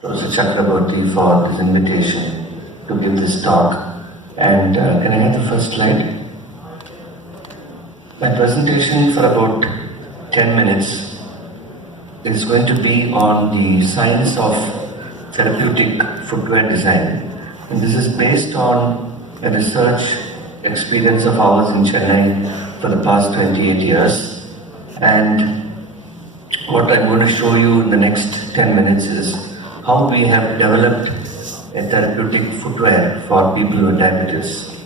Professor Chakraborty for this invitation to give this talk. And can I have the first slide? My presentation for about 10 minutes is going to be on the science of therapeutic footwear design. And this is based on a research experience of ours in Chennai for the past 28 years. And what I'm going to show you in the next 10 minutes is how we have developed a therapeutic footwear for people with diabetes.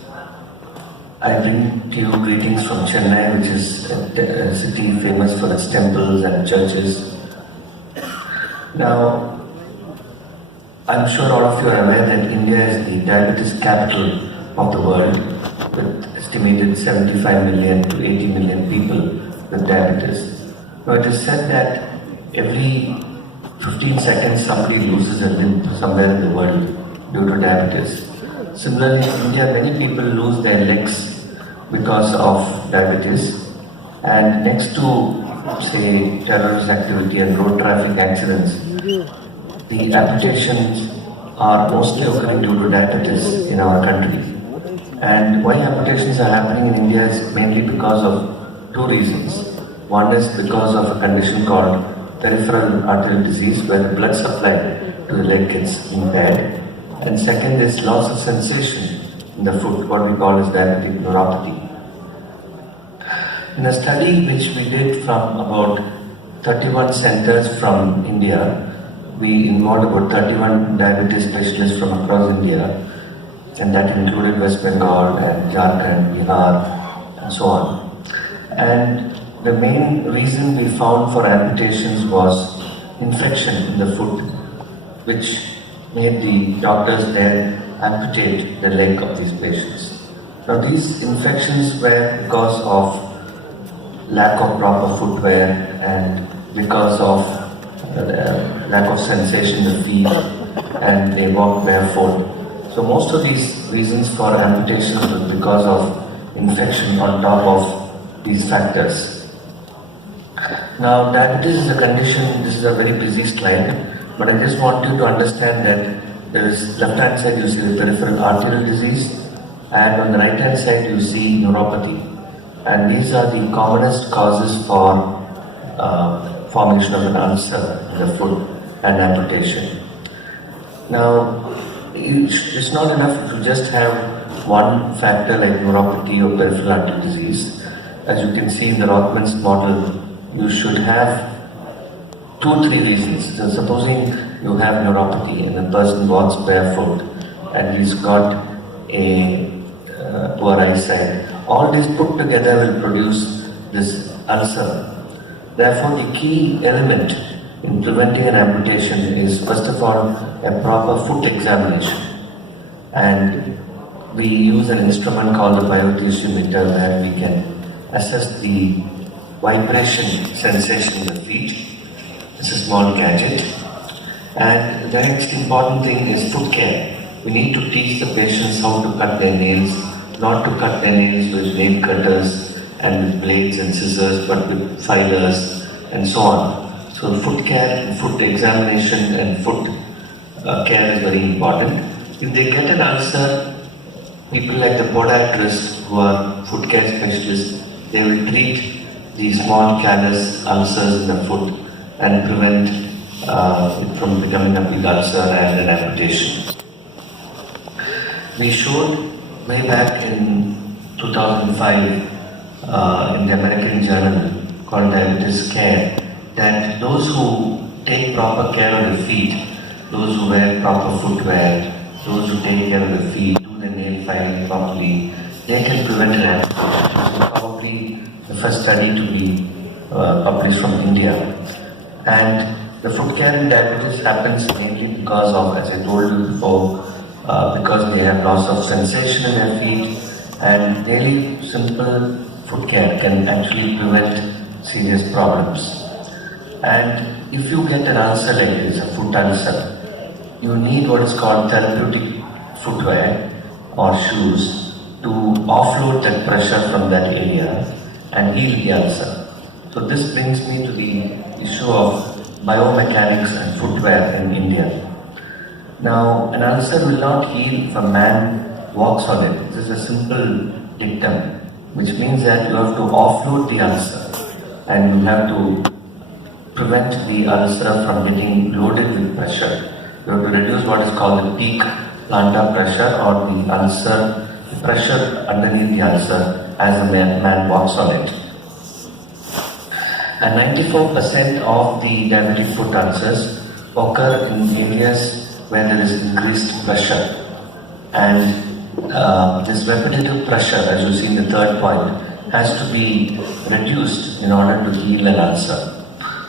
I bring to you greetings from Chennai, which is a city famous for its temples and churches. Now, I'm sure all of you are aware that India is the diabetes capital of the world, with estimated 75 million to 80 million people with diabetes. Now, it is said that every 15 seconds somebody loses a limb somewhere in the world due to diabetes. Similarly, in India, many people lose their legs because of diabetes. And next to, say, terrorist activity and road traffic accidents, the amputations are mostly occurring due to diabetes in our country. And why amputations are happening in India is mainly because of two reasons. One is because of a condition called peripheral arterial disease, where the blood supply to the leg gets impaired. And second is loss of sensation in the foot, what we call as diabetic neuropathy. In a study which we did from about 31 centers from India, we involved about 31 diabetes specialists from across India, and that included West Bengal and Jharkhand, Bihar, and so on. And the main reason we found for amputations was infection in the foot, which made the doctors then amputate the leg of these patients. Now, these infections were because of lack of proper footwear and because of lack of sensation in the feet, and they walk barefoot. So most of these reasons for amputation was because of infection on top of these factors. Now, diabetes is a condition. This is a very busy slide, but I just want you to understand that there is left hand side you see the peripheral arterial disease, and on the right hand side you see neuropathy, and these are the commonest causes for formation of an ulcer in the foot and amputation. Now, it's not enough to just have one factor like neuropathy or peripheral arterial disease. As you can see in the Rothman's model, you should have 2-3 reasons. So supposing you have neuropathy and the person walks barefoot and he's got a poor eyesight, all these put together will produce this ulcer. Therefore, the key element in preventing an amputation is, first of all, a proper foot examination. And we use an instrument called the biotensiometer, where we can assess the vibration sensation in the feet. It's a small gadget. And the next important thing is foot care. We need to teach the patients how to cut their nails, not to cut their nails with nail cutters and with blades and scissors, but with filers and so on. So foot care and foot examination and foot care is very important. If they get an ulcer, people like the podiatrists who are foot care specialists, they will treat the small callus ulcers in the foot and prevent it from becoming a big ulcer and an amputation. We showed way back in 2005 in the American journal called Diabetes Care that those who take proper care of the feet, those who wear proper footwear, those who take care of the feet, do the nail filing properly, they can prevent an amputation. This is probably the first study to be published from India. And the foot care in diabetes happens mainly because of, as I told you before, because they have loss of sensation in their feet, and daily simple foot care can actually prevent serious problems. And if you get an ulcer like this, a foot ulcer, you need what is called therapeutic footwear or shoes to offload that pressure from that area and heal the ulcer. So this brings me to the issue of biomechanics and footwear in India. Now, an ulcer will not heal if a man walks on it. This is a simple dictum, which means that you have to offload the ulcer and you have to prevent the ulcer from getting loaded with pressure. You have to reduce what is called the peak plantar pressure, or the ulcer, the pressure underneath the ulcer as the man walks on it. And 94% of the diabetic foot ulcers occur in areas where there is increased pressure. And this repetitive pressure, as you see in the third point, has to be reduced in order to heal an ulcer.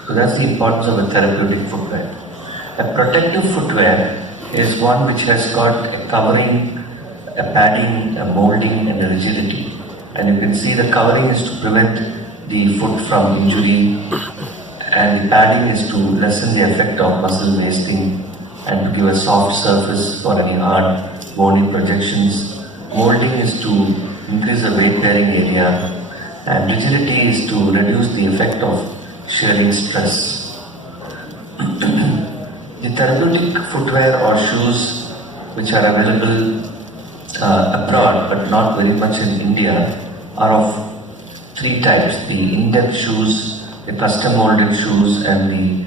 So that's the importance of a therapeutic footwear. A protective footwear is one which has got a covering, a padding, a molding and a rigidity. And you can see the covering is to prevent the foot from injury, and the padding is to lessen the effect of muscle wasting and to give a soft surface for any hard bony projections. Molding is to increase the weight bearing area, and rigidity is to reduce the effect of shearing stress. The therapeutic footwear or shoes which are available abroad but not very much in India are of three types: the in-depth shoes, the custom molded shoes and the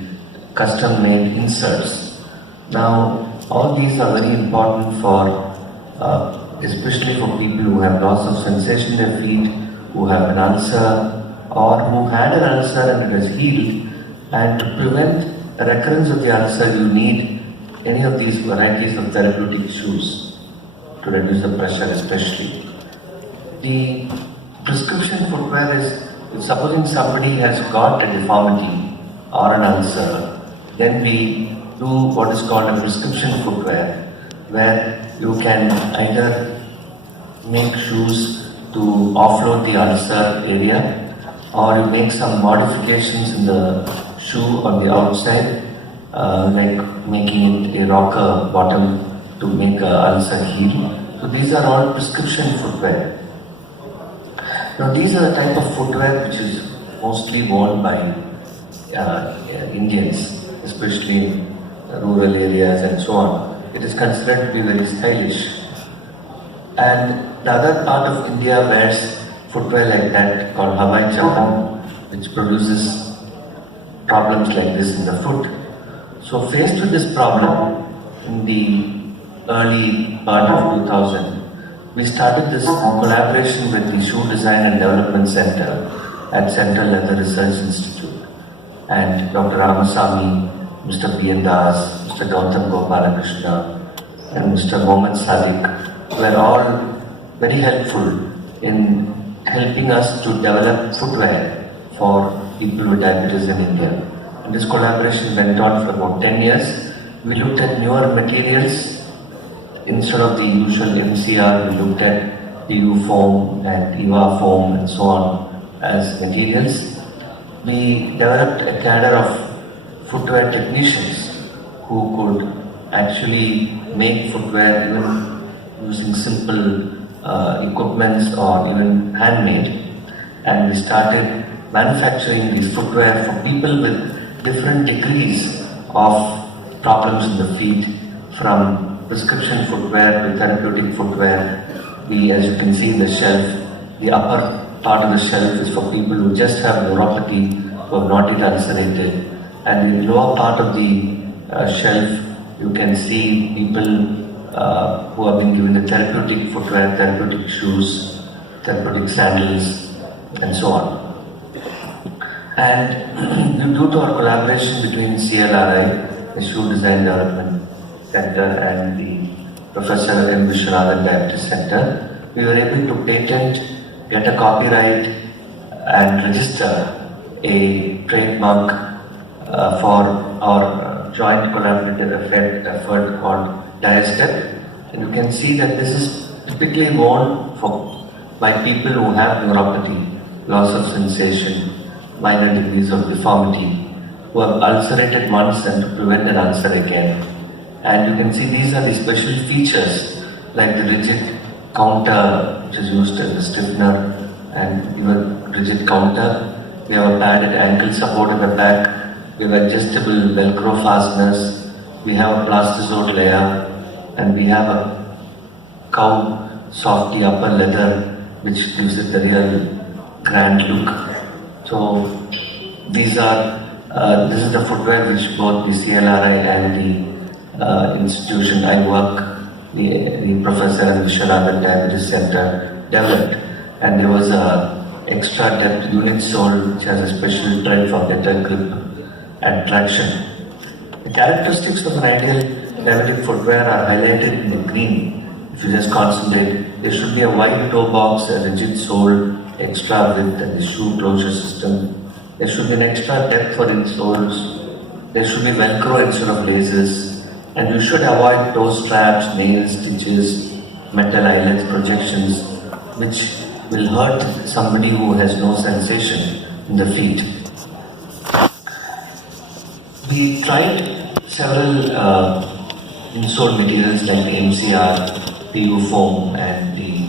custom made inserts. Now all these are very important for especially for people who have loss of sensation in their feet, who have an ulcer or who had an ulcer and it has healed. And to prevent a recurrence of the ulcer, you need any of these varieties of therapeutic shoes to reduce the pressure especially. The prescription footwear is, if supposing somebody has got a deformity or an ulcer, then we do what is called a prescription footwear, where you can either make shoes to offload the ulcer area, or you make some modifications in the shoe on the outside, like making it a rocker bottom to make a ulcer heal. So these are all prescription footwear. Now these are the type of footwear which is mostly worn by Indians, especially in rural areas and so on. It is considered to be very stylish. And the other part of India wears footwear like that called Hawaii Japan, which produces problems like this in the foot. So faced with this problem in the early part of 2000, we started this collaboration with the Shoe Design and Development Center at Central Leather Research Institute. And Dr. Ramasamy, Mr. B. N. Das, Mr. Gautam Gopalakrishna, and Mr. Mohammed Sadiq were all very helpful in helping us to develop footwear for people with diabetes in India. And this collaboration went on for about 10 years. We looked at newer materials. Instead of the usual MCR, we looked at PU foam and EVA foam and so on as materials. We developed a cadre of footwear technicians who could actually make footwear even using simple equipments or even handmade. And we started manufacturing these footwear for people with different degrees of problems in the feet, from prescription footwear to therapeutic footwear. We, as you can see in the shelf, the upper part of the shelf is for people who just have neuropathy, who have not yet ulcerated. And the lower part of the shelf, you can see people who have been given the therapeutic footwear, therapeutic shoes, therapeutic sandals, and so on. And due to our collaboration between CLRI, the Shoe Design Development Center, and the Professor M. Viswanathan Diabetes Center, we were able to patent, get a copyright, and register a trademark for our joint collaborative effort called Diastep. And you can see that this is typically worn by people who have neuropathy, loss of sensation, minor degrees of deformity, who have ulcerated once and to prevent an ulcer again. And you can see these are the special features, like the rigid counter which is used as a stiffener, and even rigid counter. We have a padded ankle support in the back. We have adjustable Velcro fasteners. we have a plastisode layer, and we have a cow softy upper leather, which gives it the real grand look. So these are this is the footwear which both the CLRI and the institution I work, the Professor and Vishwanathan Diabetes Center developed, and there was a extra depth unit sole which has a special tread for better grip and traction. The characteristics of an ideal diabetic footwear are highlighted in the green. If you just concentrate, there should be a wide toe box, a rigid sole, extra width, and the shoe closure system. There should be an extra depth for insoles. There should be Velcro instead of laces. And you should avoid toe straps, nails, stitches, metal eyelets, projections, which will hurt somebody who has no sensation in the feet. We tried several insole materials like the MCR, PU foam, and the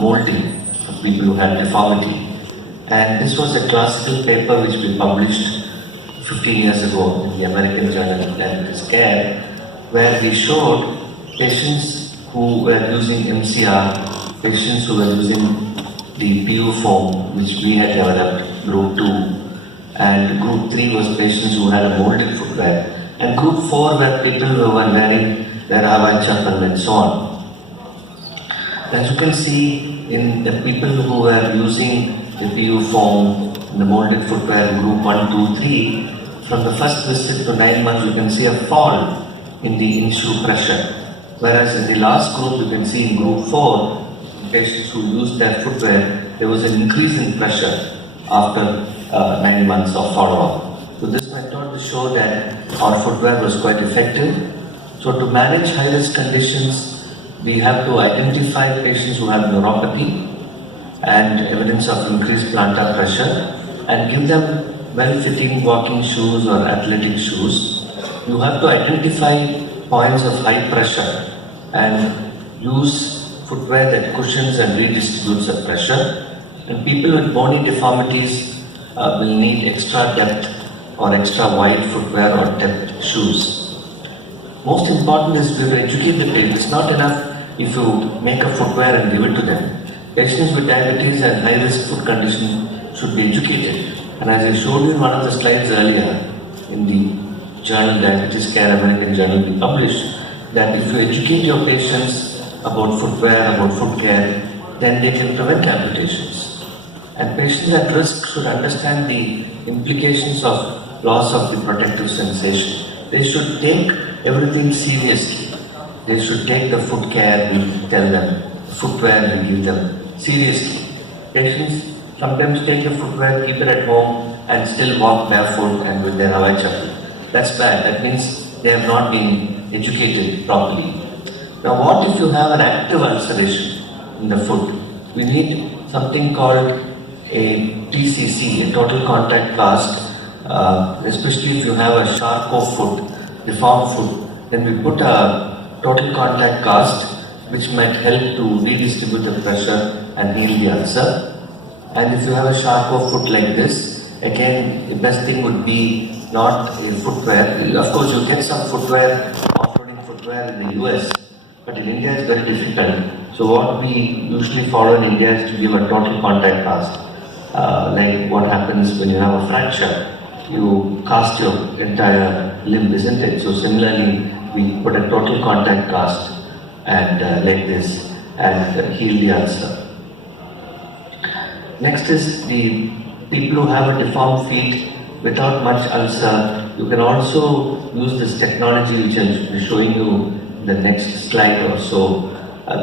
molding for people who had deformity. And this was a classical paper which we published 15 years ago in the American Journal of Diabetes Care, where we showed patients who were using MCR, patients who were using the PU foam which we had developed, group 2, and group 3 was patients who had a molded footwear, and group 4 were people who were wearing their Hawaii chapel and so on. As you can see, in the people who were using the PU foam, the molded footwear in group 1, 2, 3, from the first visit to 9 months, you can see a fall in the in-shoe pressure. Whereas in the last group, you can see in group 4, patients who used their footwear, there was an increase in pressure after 9 months of follow-up. So this method to show that our footwear was quite effective. So to manage high-risk conditions, we have to identify patients who have neuropathy and evidence of increased plantar pressure, and give them well-fitting walking shoes or athletic shoes. You have to identify points of high pressure and use footwear that cushions and redistributes the pressure. And people with bony deformities will need extra depth or extra wide footwear or depth shoes. Most important is to educate the patient. It's not enough if you make a footwear and give it to them. Patients with diabetes and high-risk foot condition should be educated. And as I showed you in one of the slides earlier, in the journal Diabetes Care, American Journal, we published that if you educate your patients about footwear, about foot care, then they can prevent amputations. And patients at risk should understand the implications of loss of the protective sensation. They should take everything seriously. They should take the foot care we tell them, footwear we give them seriously. Patients sometimes take the footwear, keep it at home, and still walk barefoot and with their Hawaii chapel. That's bad. That means they have not been educated properly. Now, what if you have an active ulceration in the foot? We need something called a TCC, a total contact cast, especially if you have a Charcot foot, deformed foot. Then we put a total contact cast which might help to redistribute the pressure and heal the ulcer. And if you have a Charcot foot like this, again, the best thing would be not a footwear. Of course, you get some footwear, off-roading footwear in the US, but in India it's very difficult. So what we usually follow in India is to give a total contact cast. Like what happens when you have a fracture, you cast your entire limb, isn't it? So similarly, we put a total contact cast and like this and heal the ulcer. Next is the people who have a deformed feet without much ulcer. You can also use this technology which I will be showing you in the next slide or so.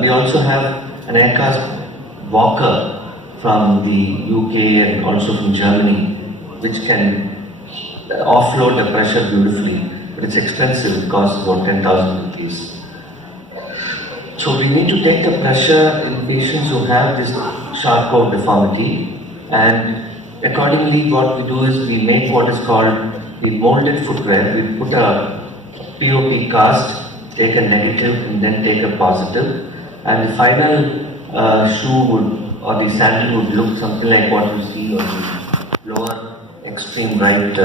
We also have an aircast walker from the UK and also from Germany, which can offload the pressure beautifully, but it's expensive. It costs about 10,000 rupees. So we need to take the pressure in patients who have this Charcot deformity, and accordingly what we do is we make what is called the molded footwear. We put a POP cast, take a negative and then take a positive, and the final shoe would, or the sandal would look something like what you see on the lower extreme right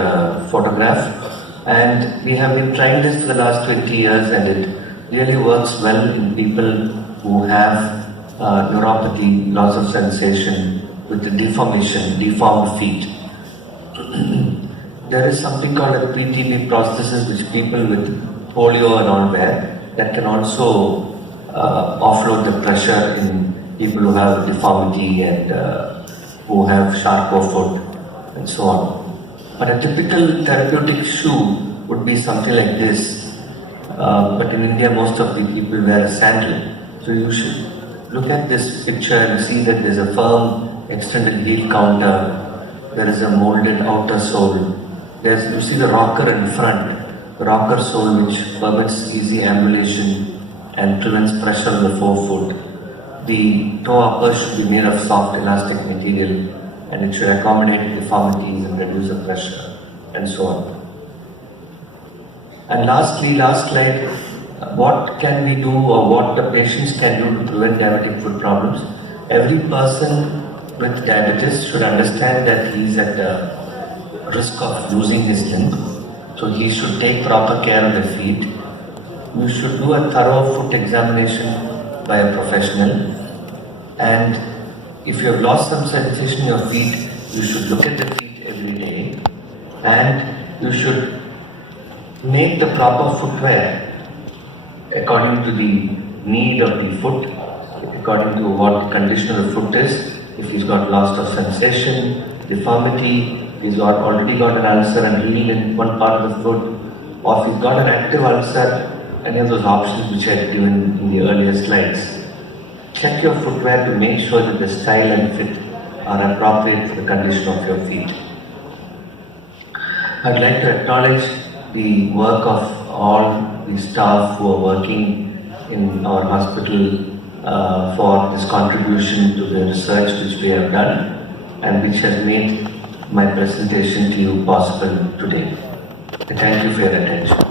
photograph. And we have been trying this for the last 20 years, and it really works well in people who have neuropathy, loss of sensation, with the deformed feet. There is something called a PTB prosthesis, which people with polio and all wear, that can also offload the pressure in people who have deformity and who have sharper foot and so on. But a typical therapeutic shoe would be something like this. But in India, most of the people wear a sandal. So you should look at this picture and see that there's a firm extended heel counter. There is a molded outer sole. You see the rocker in front, the rocker sole which permits easy ambulation and prevents pressure on the forefoot. The toe upper should be made of soft elastic material, and it should accommodate deformities and reduce the pressure and so on. And lastly, last slide, what can we do or what the patients can do to prevent diabetic foot problems? Every person with diabetes should understand that he is at risk of losing his limb, so he should take proper care of the feet. You should do a thorough foot examination by a professional, and if you have lost some sensation in your feet, you should look at the feet every day, and you should make the proper footwear according to the need of the foot, according to what the condition of the foot is. If he's got loss of sensation, deformity, he's already got an ulcer and healed in one part of the foot, or if he's got an active ulcer, any of those options which I had given in the earlier slides. Check your footwear to make sure that the style and fit are appropriate for the condition of your feet. I'd like to acknowledge the work of all the staff who are working in our hospital for this contribution to the research which we have done and which has made my presentation to you possible today. Thank you for your attention.